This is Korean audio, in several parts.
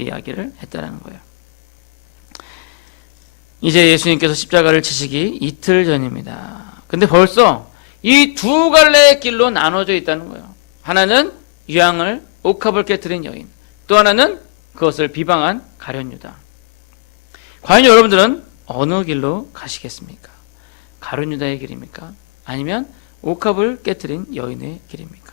이야기를 했다는 거예요. 이제 예수님께서 십자가를 지시기 이틀 전입니다. 근데 벌써 이 두 갈래의 길로 나눠져 있다는 거예요. 하나는 유황을 옥합을 깨뜨린 여인, 또 하나는 그것을 비방한 가룟 유다. 과연 여러분들은 어느 길로 가시겠습니까? 가룟 유다의 길입니까? 아니면 옥합을 깨뜨린 여인의 길입니까?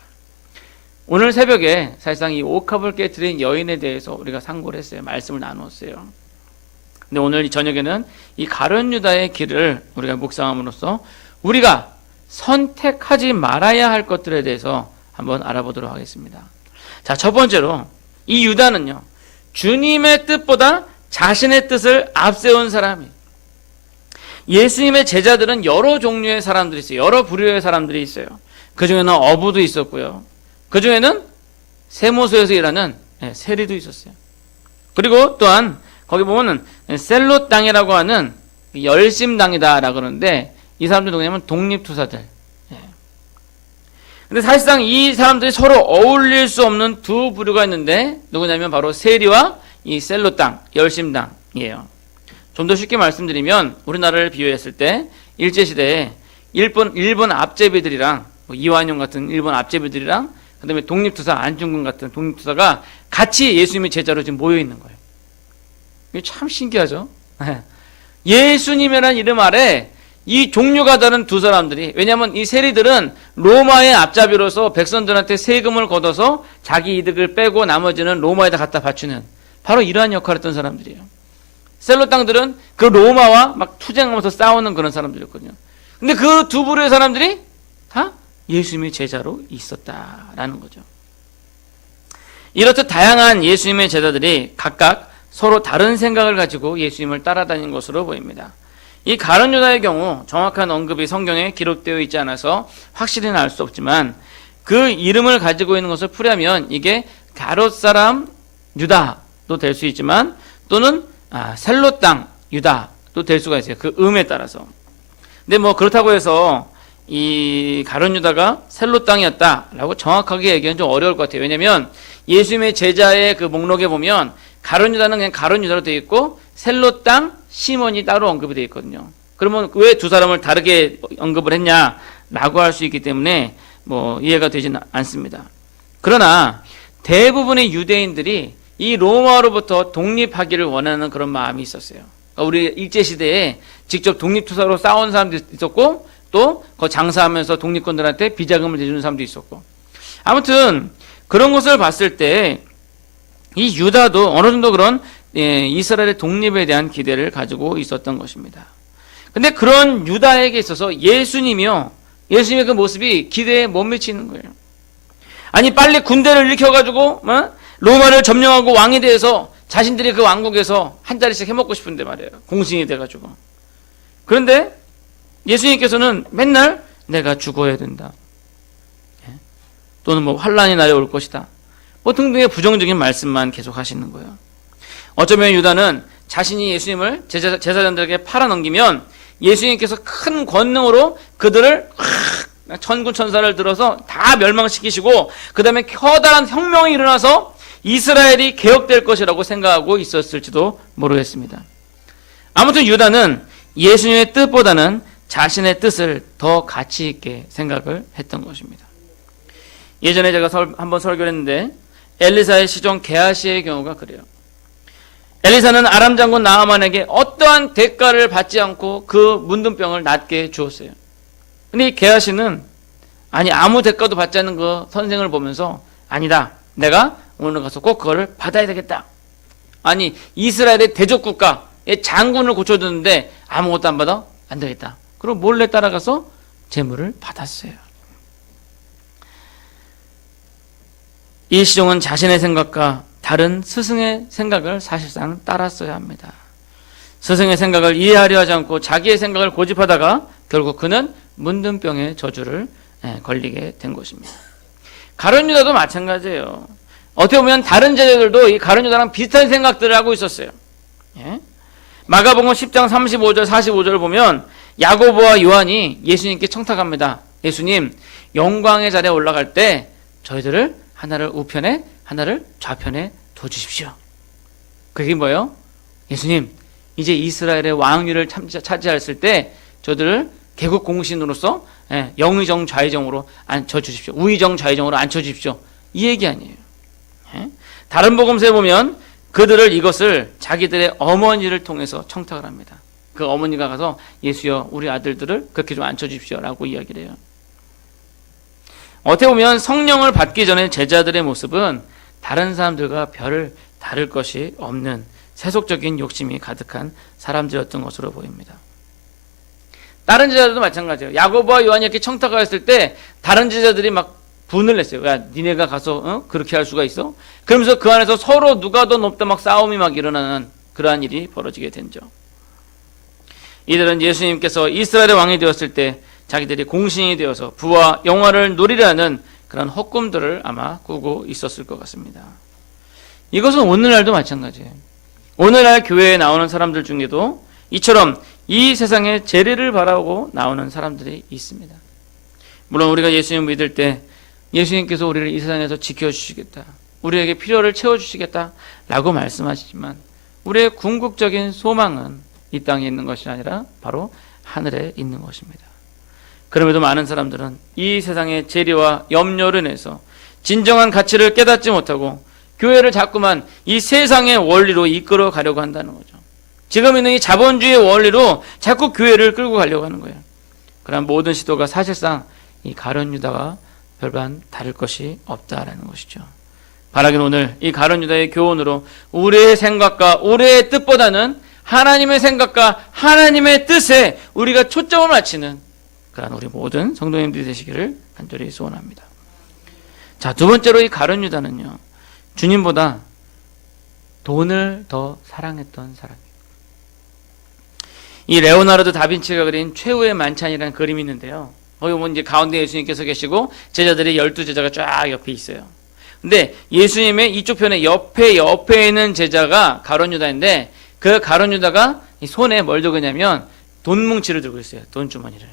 오늘 새벽에 사실상 이 옥합을 깨뜨린 여인에 대해서 우리가 상고를 했어요. 말씀을 나누었어요. 근데 오늘 이 저녁에는 이 가룟 유다의 길을 우리가 묵상함으로써 우리가 선택하지 말아야 할 것들에 대해서 한번 알아보도록 하겠습니다. 자, 첫 번째로 이 유다는요, 주님의 뜻보다 자신의 뜻을 앞세운 사람이. 예수님의 제자들은 여러 종류의 사람들이 있어요. 여러 부류의 사람들이 있어요. 그 중에는 어부도 있었고요. 그 중에는 세무소에서 일하는 세리도 있었어요. 그리고 또한 거기 보면은 셀롯 당이라고 하는 열심당이다라고 그러는데 이 사람들 누구냐면 독립투사들. 근데 사실상 이 사람들이 서로 어울릴 수 없는 두 부류가 있는데 누구냐면 바로 세리와 이 셀롯당, 열심당이에요. 좀 더 쉽게 말씀드리면 우리나라를 비유했을 때 일제시대에 일본 앞제비들이랑 이완용 같은 일본 앞제비들이랑 그 다음에 독립투사 안중근 같은 독립투사가 같이 예수님의 제자로 지금 모여 있는 거예요. 이게 참 신기하죠? 예수님이라는 이름 아래 이 종류가 다른 두 사람들이, 왜냐하면 이 세리들은 로마의 앞잡이로서 백성들한테 세금을 걷어서 자기 이득을 빼고 나머지는 로마에다 갖다 바치는 바로 이러한 역할을 했던 사람들이에요. 셀롯 땅들은 그 로마와 막 투쟁하면서 싸우는 그런 사람들이었거든요. 근데 그 두 부류의 사람들이 다 예수님의 제자로 있었다라는 거죠. 이렇듯 다양한 예수님의 제자들이 각각 서로 다른 생각을 가지고 예수님을 따라다닌 것으로 보입니다. 이 가룟 유다의 경우 정확한 언급이 성경에 기록되어 있지 않아서 확실히는 알 수 없지만 그 이름을 가지고 있는 것을 풀이하면 이게 가롯 사람 유다도 될 수 있지만 또는 셀롯 땅 유다도 될 수가 있어요. 그 음에 따라서. 근데 뭐 그렇다고 해서 이 가룟 유다가 셀롯 땅이었다라고 정확하게 얘기하기는 좀 어려울 것 같아요. 왜냐하면 예수님의 제자의 그 목록에 보면 가룟 유다는 그냥 가룟 유다로 되어 있고 셀롯 땅 시몬이 따로 언급이 되어 있거든요. 그러면 왜 두 사람을 다르게 언급을 했냐라고 할 수 있기 때문에 뭐 이해가 되지는 않습니다. 그러나 대부분의 유대인들이 이 로마로부터 독립하기를 원하는 그런 마음이 있었어요. 그러니까 우리 일제시대에 직접 독립투사로 싸운 사람도 있었고 또 그 장사하면서 독립군들한테 비자금을 내주는 사람도 있었고, 아무튼 그런 것을 봤을 때 이 유다도 어느 정도 그런 이스라엘의 독립에 대한 기대를 가지고 있었던 것입니다. 근데 그런 유다에게 있어서 예수님의 그 모습이 기대에 못 미치는 거예요. 아니 빨리 군대를 일으켜가지고 로마를 점령하고 왕이 돼서 자신들이 그 왕국에서 한 자리씩 해먹고 싶은데 말이에요. 공신이 돼가지고. 그런데 예수님께서는 맨날 내가 죽어야 된다. 또는 뭐 환란이 나에 올 것이다. 뭐 등등의 부정적인 말씀만 계속 하시는 거예요. 어쩌면 유다는 자신이 예수님을 제사장들에게 팔아넘기면 예수님께서 큰 권능으로 그들을 천군 천사를 들어서 다 멸망시키시고 그 다음에 커다란 혁명이 일어나서 이스라엘이 개혁될 것이라고 생각하고 있었을지도 모르겠습니다. 아무튼 유다는 예수님의 뜻보다는 자신의 뜻을 더 가치 있게 생각을 했던 것입니다. 예전에 제가 한번 설교를 했는데 엘리사의 시종 게하시의 경우가 그래요. 엘리사는 아람 장군 나아만에게 어떠한 대가를 받지 않고 그 문둥병을 낫게 주었어요. 근데 이 게하시는 아무 대가도 받지 않는 그 선생을 보면서 아니다, 내가 오늘 가서 꼭 그거를 받아야 되겠다. 아니 이스라엘의 대적국가의 장군을 고쳐줬는데 아무것도 안 받아? 안 되겠다. 그럼 몰래 따라가서 재물을 받았어요. 이 시종은 자신의 생각과 다른 스승의 생각을 사실상 따랐어야 합니다. 스승의 생각을 이해하려 하지 않고 자기의 생각을 고집하다가 결국 그는 문둥병의 저주를 걸리게 된 것입니다. 가룟 유다도 마찬가지예요. 어떻게 보면 다른 제자들도 이 가룟 유다랑 비슷한 생각들을 하고 있었어요. 마가복음 10장 35절 45절을 보면 야고보와 요한이 예수님께 청탁합니다. 예수님, 영광의 자리에 올라갈 때 저희들을 하나를 우편에 하나를 좌편에 둬주십시오. 그게 뭐예요? 예수님, 이제 이스라엘의 왕위를 차지했을 때 저들을 개국 공신으로서 영의정 좌의정으로 앉혀주십시오. 우의정 좌의정으로 앉혀주십시오. 이 얘기 아니에요. 다른 복음서에 보면 그들을 이것을 자기들의 어머니를 통해서 청탁을 합니다. 그 어머니가 가서 예수여 우리 아들들을 그렇게 좀 앉혀주십시오 라고 이야기를 해요. 어떻게 보면 성령을 받기 전에 제자들의 모습은 다른 사람들과 별 다를 것이 없는 세속적인 욕심이 가득한 사람들이었던 것으로 보입니다. 다른 제자들도 마찬가지예요. 야고보와 요한이 이렇게 청탁하였을 때 다른 제자들이 막 분을 냈어요. 야, 니네가 가서 그렇게 할 수가 있어? 그러면서 그 안에서 서로 누가 더 높다 막 싸움이 막 일어나는 그러한 일이 벌어지게 된죠. 이들은 예수님께서 이스라엘의 왕이 되었을 때 자기들이 공신이 되어서 부와 영화를 누리라는 그런 헛꿈들을 아마 꾸고 있었을 것 같습니다. 이것은 오늘날도 마찬가지예요. 오늘날 교회에 나오는 사람들 중에도 이처럼 이 세상의 재리를 바라고 나오는 사람들이 있습니다. 물론 우리가 예수님 믿을 때 예수님께서 우리를 이 세상에서 지켜주시겠다, 우리에게 필요를 채워주시겠다 라고 말씀하시지만 우리의 궁극적인 소망은 이 땅에 있는 것이 아니라 바로 하늘에 있는 것입니다. 그럼에도 많은 사람들은 이 세상의 재리와 염려를 인해서 진정한 가치를 깨닫지 못하고 교회를 자꾸만 이 세상의 원리로 이끌어 가려고 한다는 거죠. 지금 있는 이 자본주의의 원리로 자꾸 교회를 끌고 가려고 하는 거예요. 그런 모든 시도가 사실상 이 가룟 유다가 별반 다를 것이 없다라는 것이죠. 바라기는 오늘 이 가룟 유다의 교훈으로 우리의 생각과 우리의 뜻보다는 하나님의 생각과 하나님의 뜻에 우리가 초점을 맞추는 그런 우리 모든 성도님들이 되시기를 간절히 소원합니다. 자, 두 번째로 이 가룟 유다는요, 주님보다 돈을 더 사랑했던 사람이에요. 이 레오나르도 다빈치가 그린 최후의 만찬이라는 그림이 있는데요. 거기 보면 이제 가운데 예수님께서 계시고 제자들이 12제자가 쫙 옆에 있어요. 근데 예수님의 이쪽 편에 옆에 있는 제자가 가룟 유다인데 그 가룟 유다가 이 손에 뭘 들고 있냐면 돈 뭉치를 들고 있어요. 돈 주머니를.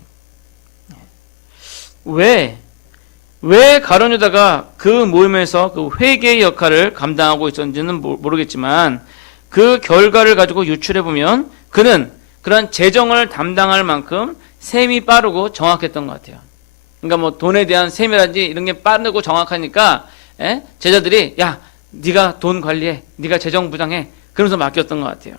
왜 가룟 유다가 그 모임에서 그 회계의 역할을 감당하고 있었는지는 모르겠지만 그 결과를 가지고 유출해 보면 그는 그런 재정을 담당할 만큼 셈이 빠르고 정확했던 것 같아요. 그러니까 뭐 돈에 대한 셈이라든지 이런 게 빠르고 정확하니까 제자들이 야, 네가 돈 관리해, 네가 재정 부장해, 그러면서 맡겼던 것 같아요.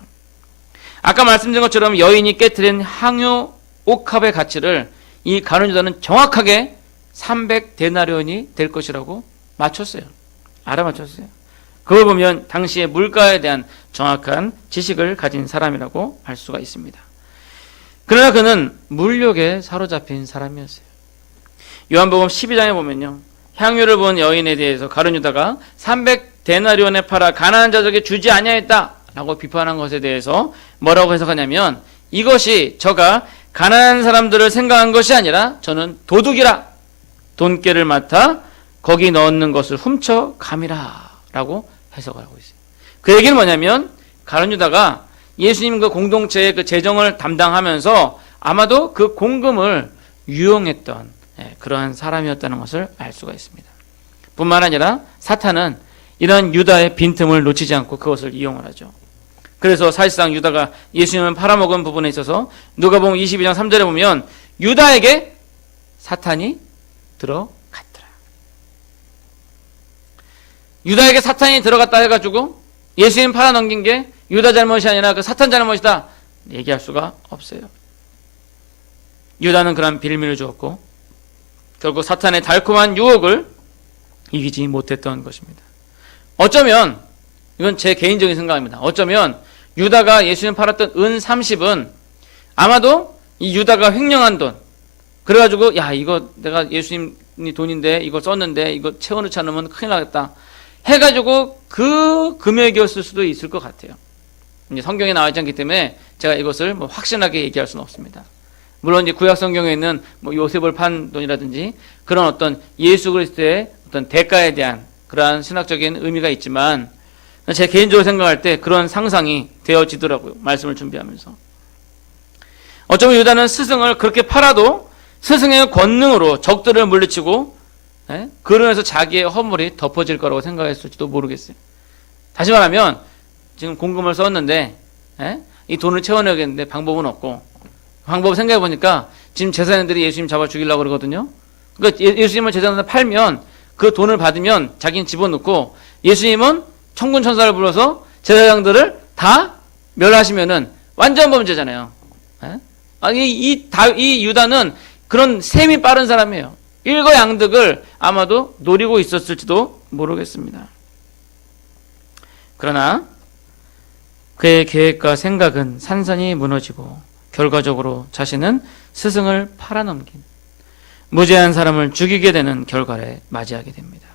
아까 말씀드린 것처럼 여인이 깨트린 항유 옥합의 가치를 이 가룟 유다는 정확하게 300데나리온이 될 것이라고 맞췄어요. 알아맞혔어요. 그걸 보면 당시의 물가에 대한 정확한 지식을 가진 사람이라고 할 수가 있습니다. 그러나 그는 물욕에 사로잡힌 사람이었어요. 요한복음 12장에 보면요, 향유를 본 여인에 대해서 가룟 유다가 300데나리온에 팔아 가난한 자들에게 주지 아니하였다 라고 비판한 것에 대해서 뭐라고 해석하냐면 이것이 저가 가난한 사람들을 생각한 것이 아니라 저는 도둑이라 돈깨를 맡아 거기 넣는 것을 훔쳐 감이라 라고 해석을 하고 있어요. 그 얘기는 뭐냐면 가룟 유다가 예수님 그 공동체의 그 재정을 담당하면서 아마도 그 공금을 유용했던 그러한 사람이었다는 것을 알 수가 있습니다. 뿐만 아니라 사탄은 이런 유다의 빈틈을 놓치지 않고 그것을 이용을 하죠. 그래서 사실상 유다가 예수님을 팔아먹은 부분에 있어서 누가복음 22장 3절에 보면 유다에게 사탄이 들어갔더라. 유다에게 사탄이 들어갔다 해가지고 예수님 팔아넘긴 게 유다 잘못이 아니라 그 사탄 잘못이다 얘기할 수가 없어요. 유다는 그런 빌미를 주었고 결국 사탄의 달콤한 유혹을 이기지 못했던 것입니다. 어쩌면 이건 제 개인적인 생각입니다. 어쩌면 유다가 예수님 팔았던 은 30은 아마도 이 유다가 횡령한 돈, 그래가지고 야 이거 내가 예수님이 돈인데 이거 썼는데 이거 채워넣지 않으면 큰일 나겠다 해가지고 그 금액이었을 수도 있을 것 같아요. 이제 성경에 나와 있지 않기 때문에 제가 이것을 뭐 확신하게 얘기할 수는 없습니다. 물론 이제 구약 성경에 있는 뭐 요셉을 판 돈이라든지 그런 어떤 예수 그리스도의 어떤 대가에 대한 그러한 신학적인 의미가 있지만 제 개인적으로 생각할 때 그런 상상이 되어지더라고요. 말씀을 준비하면서. 어쩌면 유다는 스승을 그렇게 팔아도 스승의 권능으로 적들을 물리치고 그러면서 자기의 허물이 덮어질 거라고 생각했을지도 모르겠어요. 다시 말하면 지금 공금을 썼는데 이 돈을 채워내야겠는데 방법은 없고, 방법 생각해 보니까 지금 제사장들이 예수님 잡아 죽이려고 그러거든요. 그러니까 예수님을 제사장한테 팔면 그 돈을 받으면 자기는 집어넣고, 예수님은 천군 천사를 불러서 제사장들을 다 멸하시면은 완전 범죄잖아요. 이 유다는 그런 셈이 빠른 사람이에요. 일거양득을 아마도 노리고 있었을지도 모르겠습니다. 그러나 그의 계획과 생각은 산산이 무너지고 결과적으로 자신은 스승을 팔아넘긴 무죄한 사람을 죽이게 되는 결과를 맞이하게 됩니다.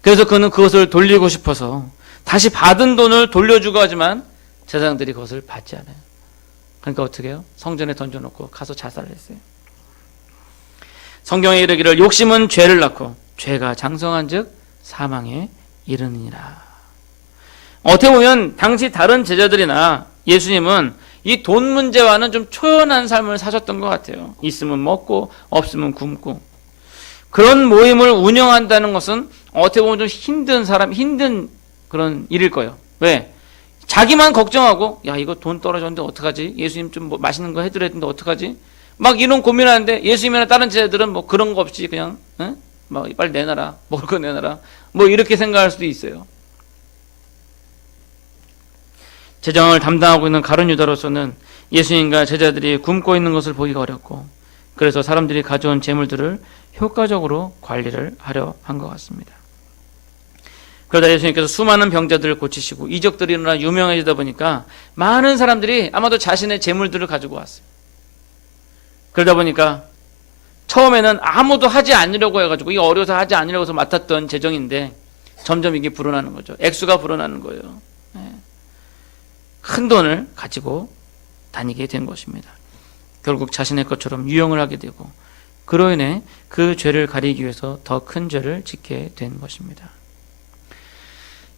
그래서 그는 그것을 돌리고 싶어서 다시 받은 돈을 돌려주고 하지만 제사장들이 그것을 받지 않아요. 그러니까 어떻게 해요? 성전에 던져놓고 가서 자살을 했어요. 성경에 이르기를 욕심은 죄를 낳고 죄가 장성한 즉 사망에 이르느니라. 어떻게 보면 당시 다른 제자들이나 예수님은 이 돈 문제와는 좀 초연한 삶을 사셨던 것 같아요. 있으면 먹고 없으면 굶고. 그런 모임을 운영한다는 것은 어떻게 보면 좀 힘든 그런 일일 거예요. 왜? 자기만 걱정하고, 야, 이거 돈 떨어졌는데 어떡하지? 예수님 좀 뭐 맛있는 거 해드려야 되는데 어떡하지? 막 이런 고민하는데 예수님이나 다른 제자들은 뭐 그런 거 없이 그냥, 막 빨리 내놔라. 먹을 거 내놔라. 뭐 이렇게 생각할 수도 있어요. 재정을 담당하고 있는 가룟 유다로서는 예수님과 제자들이 굶고 있는 것을 보기가 어렵고, 그래서 사람들이 가져온 재물들을 효과적으로 관리를 하려 한 것 같습니다. 그러다 예수님께서 수많은 병자들을 고치시고 이적들이 일어나 유명해지다 보니까 많은 사람들이 아마도 자신의 재물들을 가지고 왔어요. 그러다 보니까 처음에는 아무도 하지 않으려고 해가지고, 이게 어려워서 하지 않으려고 해서 맡았던 재정인데 점점 이게 불어나는 거죠. 액수가 불어나는 거예요. 큰 돈을 가지고 다니게 된 것입니다. 결국 자신의 것처럼 유용을 하게 되고, 그로 인해 그 죄를 가리기 위해서 더 큰 죄를 짓게 된 것입니다.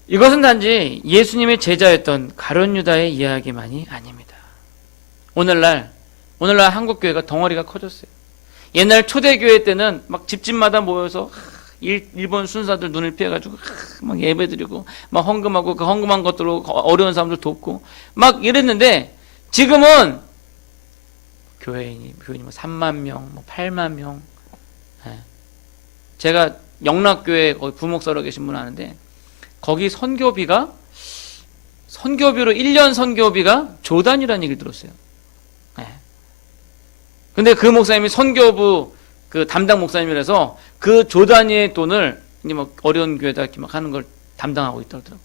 이것은 단지 예수님의 제자였던 가룟 유다의 이야기만이 아닙니다. 오늘날 한국교회가 덩어리가 커졌어요. 옛날 초대교회 때는 막 집집마다 모여서 일본 순사들 눈을 피해가지고 막 예배드리고 막 헌금하고 그 헌금한 것들로 어려운 사람들 돕고 막 이랬는데, 지금은 교인이 3만 명, 8만 명. 제가 영락교회 거기 부목사로 계신 분 아는데, 거기 선교비로 1년 선교비가 조단이라는 얘기를 들었어요. 근데 그 목사님이 선교부 그 담당 목사님이라서 그 조단위의 돈을 이제 막 어려운 교회다 이렇게 막 하는 걸 담당하고 있더라고요.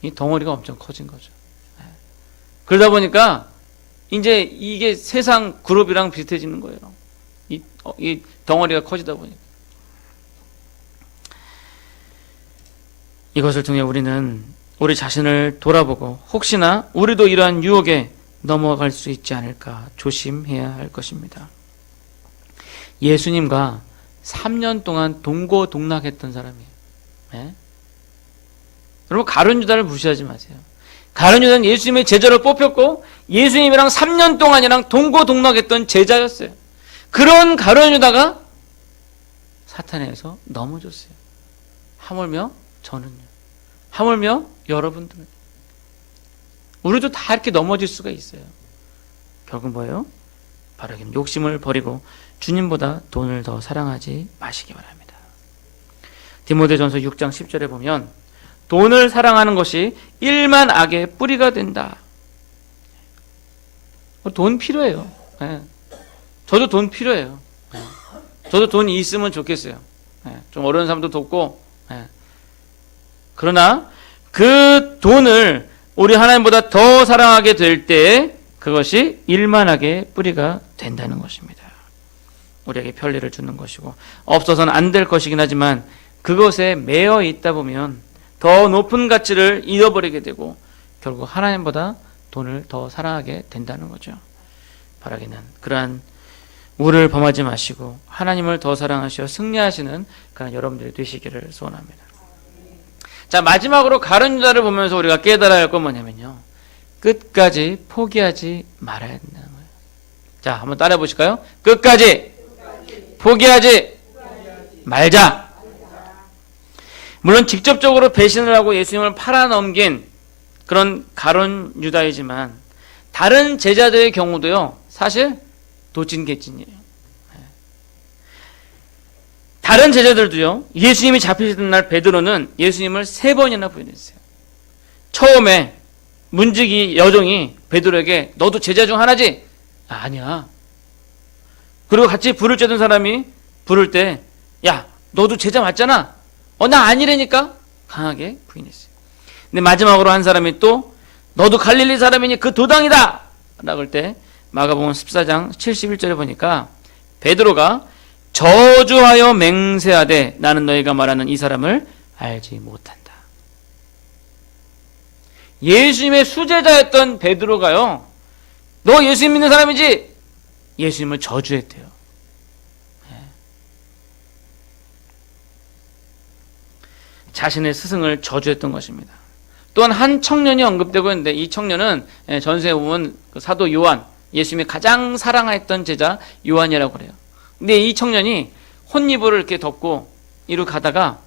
이 덩어리가 엄청 커진 거죠. 그러다 보니까 이제 이게 세상 그룹이랑 비슷해지는 거예요. 이 덩어리가 커지다 보니까. 이것을 통해 우리는 우리 자신을 돌아보고 혹시나 우리도 이러한 유혹에 넘어갈 수 있지 않을까 조심해야 할 것입니다. 예수님과 3년 동안 동고동락했던 사람이에요. 여러분, 가룟 유다를 무시하지 마세요. 가룟 유다는 예수님의 제자로 뽑혔고 예수님이랑 3년 동안이랑 동고동락했던 제자였어요. 그런 가룟 유다가 사탄에서 넘어졌어요. 하물며 저는요. 하물며 여러분들은. 우리도 다 이렇게 넘어질 수가 있어요. 결국 뭐예요? 바로 욕심을 버리고 주님보다 돈을 더 사랑하지 마시기 바랍니다. 디모데전서 6장 10절에 보면 돈을 사랑하는 것이 일만 악의 뿌리가 된다. 돈 필요해요. 저도 돈 필요해요. 저도 돈이 있으면 좋겠어요. 좀 어려운 사람도 돕고. 그러나 그 돈을 우리 하나님보다 더 사랑하게 될 때 그것이 일만하게 뿌리가 된다는 것입니다. 우리에게 편리를 주는 것이고 없어서는 안 될 것이긴 하지만 그것에 매여 있다 보면 더 높은 가치를 잃어버리게 되고 결국 하나님보다 돈을 더 사랑하게 된다는 거죠. 바라기는 그러한 우를 범하지 마시고 하나님을 더 사랑하시어 승리하시는 그런 여러분들이 되시기를 소원합니다. 자, 마지막으로 가룟 유다를 보면서 우리가 깨달아야 할 건 뭐냐면요, 끝까지 포기하지 말아야 된다는 거예요. 자, 한번 따라해 보실까요? 끝까지 포기하지 말자. 물론 직접적으로 배신을 하고 예수님을 팔아넘긴 그런 가론 유다이지만 다른 제자들의 경우도요, 사실 도찐개찐이에요. 다른 제자들도요, 예수님이 잡히시던 날 베드로는 예수님을 3번이나 부인했어요. 처음에 문지기 여종이 베드로에게 너도 제자 중 하나지? 아니야. 그리고 같이 불을 쬐던 사람이 부를 때 야, 너도 제자 맞잖아? 나 아니라니까? 강하게 부인했어요. 근데 마지막으로 한 사람이 또 너도 갈릴리 사람이니 그 도당이다! 라고 할 때 마가복음 14장 71절에 보니까 베드로가 저주하여 맹세하되 나는 너희가 말하는 이 사람을 알지 못한다. 예수님의 수제자였던 베드로가요, 너 예수님 믿는 사람이지? 예수님을 저주했대요. 자신의 스승을 저주했던 것입니다. 또한 한 청년이 언급되고 있는데 이 청년은 전세에 보면 사도 요한, 예수님이 가장 사랑했던 제자 요한이라고 그래요. 근데 이 청년이 혼이불을 이렇게 덮고 이렇게 가다가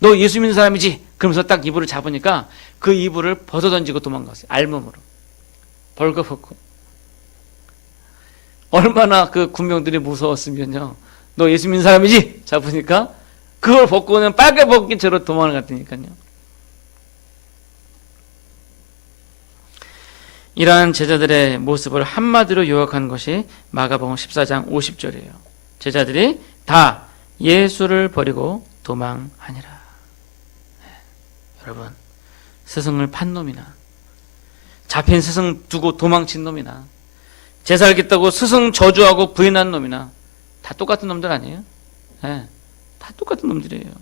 너 예수 믿는 사람이지? 그러면서 딱 이불을 잡으니까 그 이불을 벗어던지고 도망갔어요. 알몸으로. 벌거벗고. 얼마나 그 군병들이 무서웠으면요. 너 예수 믿는 사람이지? 잡으니까 그걸 벗고는 빨개 벗긴 채로 도망을 갔다니까요. 이러한 제자들의 모습을 한마디로 요약한 것이 마가복음 14장 50절이에요. 제자들이 다 예수를 버리고 도망하니라. 여러분, 스승을 판 놈이나 잡힌 스승 두고 도망친 놈이나 제사 알겠다고 스승 저주하고 부인한 놈이나 다 똑같은 놈들 아니에요? 다 똑같은 놈들이에요.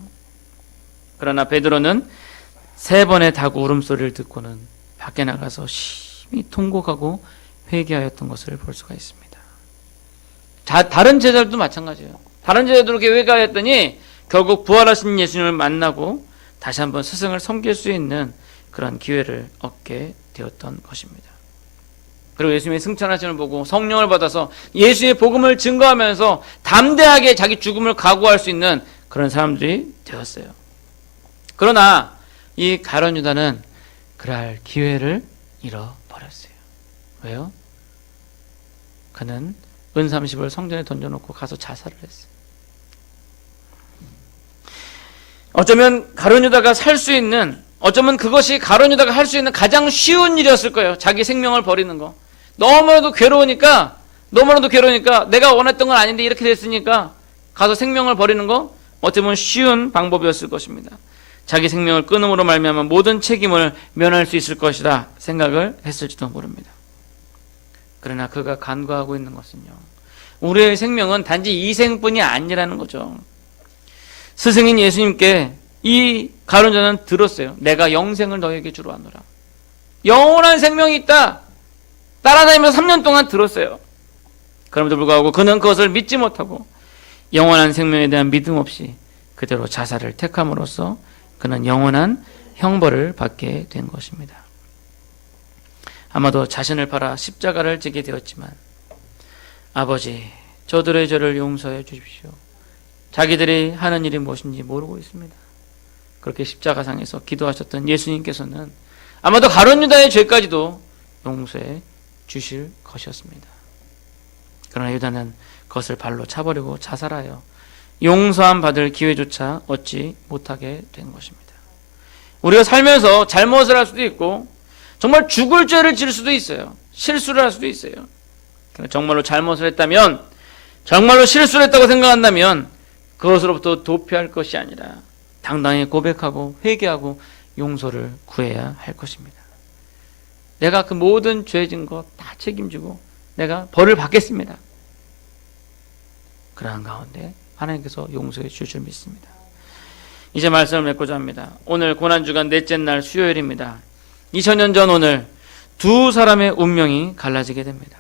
그러나 베드로는 3번의 닭 울음소리를 듣고는 밖에 나가서 심히 통곡하고 회개하였던 것을 볼 수가 있습니다. 다른 제자들도 마찬가지예요. 다른 제자들 이렇게 회개하였더니 결국 부활하신 예수님을 만나고 다시 한번 스승을 섬길 수 있는 그런 기회를 얻게 되었던 것입니다. 그리고 예수님의 승천하심을 보고 성령을 받아서 예수의 복음을 증거하면서 담대하게 자기 죽음을 각오할 수 있는 그런 사람들이 되었어요. 그러나 이 가룟 유다는 그럴 기회를 잃어버렸어요. 왜요? 그는 은 30을 성전에 던져놓고 가서 자살을 했어요. 어쩌면 가룟 유다가 살 수 있는, 어쩌면 그것이 가룟 유다가 할 수 있는 가장 쉬운 일이었을 거예요. 자기 생명을 버리는 거. 너무나도 괴로우니까 내가 원했던 건 아닌데 이렇게 됐으니까 가서 생명을 버리는 거 어떻게 보면 쉬운 방법이었을 것입니다. 자기 생명을 끊음으로 말미암아 모든 책임을 면할 수 있을 것이라 생각을 했을지도 모릅니다. 그러나 그가 간과하고 있는 것은요, 우리의 생명은 단지 이 생뿐이 아니라는 거죠. 스승인 예수님께 이 가룟 유다는 들었어요. 내가 영생을 너에게 주러 왔노라. 영원한 생명이 있다. 따라다니면서 3년 동안 들었어요. 그럼에도 불구하고 그는 그것을 믿지 못하고 영원한 생명에 대한 믿음 없이 그대로 자살을 택함으로써 그는 영원한 형벌을 받게 된 것입니다. 아마도 자신을 팔아 십자가를 지게 되었지만 아버지, 저들의 죄를 용서해 주십시오. 자기들이 하는 일이 무엇인지 모르고 있습니다. 그렇게 십자가상에서 기도하셨던 예수님께서는 아마도 가룟 유다의 죄까지도 용서해 주실 것이었습니다. 그러나 유다는 그것을 발로 차버리고 자살하여 용서함 받을 기회조차 얻지 못하게 된 것입니다. 우리가 살면서 잘못을 할 수도 있고 정말 죽을 죄를 지을 수도 있어요. 실수를 할 수도 있어요. 정말로 잘못을 했다면, 정말로 실수를 했다고 생각한다면 그것으로부터 도피할 것이 아니라 당당히 고백하고 회개하고 용서를 구해야 할 것입니다. 내가 그 모든 죄진 거 다 책임지고 내가 벌을 받겠습니다. 그러한 가운데 하나님께서 용서해 주실 줄 믿습니다. 이제 말씀을 맺고자 합니다. 오늘 고난주간 넷째 날 수요일입니다. 2000년 전 오늘 두 사람의 운명이 갈라지게 됩니다.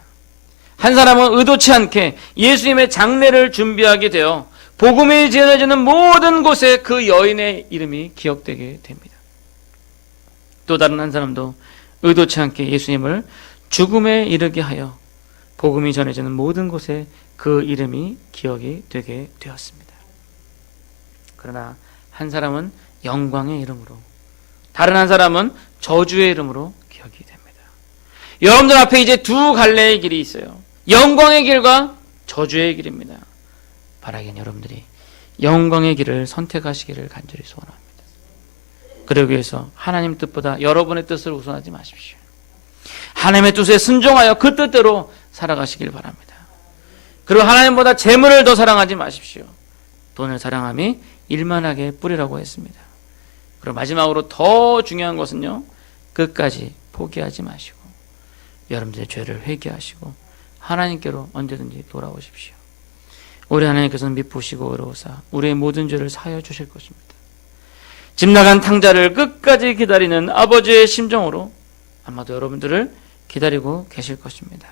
한 사람은 의도치 않게 예수님의 장례를 준비하게 되어 복음이 전해지는 모든 곳에 그 여인의 이름이 기억되게 됩니다. 또 다른 한 사람도 의도치 않게 예수님을 죽음에 이르게 하여 복음이 전해지는 모든 곳에 그 이름이 기억이 되게 되었습니다. 그러나 한 사람은 영광의 이름으로, 다른 한 사람은 저주의 이름으로 기억이 됩니다. 여러분들 앞에 이제 두 갈래의 길이 있어요. 영광의 길과 저주의 길입니다. 바라기는 여러분들이 영광의 길을 선택하시기를 간절히 소원합니다. 그러기 위해서 하나님 뜻보다 여러분의 뜻을 우선하지 마십시오. 하나님의 뜻에 순종하여 그 뜻대로 살아가시길 바랍니다. 그리고 하나님보다 재물을 더 사랑하지 마십시오. 돈을 사랑함이 일만하게 뿌리라고 했습니다. 그리고 마지막으로 더 중요한 것은요, 끝까지 포기하지 마시고 여러분들의 죄를 회개하시고 하나님께로 언제든지 돌아오십시오. 우리 하나님께서는 미쁘시고 의로우사 우리의 모든 죄를 사하여 주실 것입니다. 집 나간 탕자를 끝까지 기다리는 아버지의 심정으로 아마도 여러분들을 기다리고 계실 것입니다.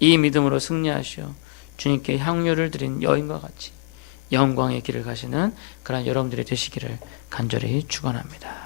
이 믿음으로 승리하시어 주님께 향유를 드린 여인과 같이 영광의 길을 가시는 그런 여러분들이 되시기를 간절히 축원합니다.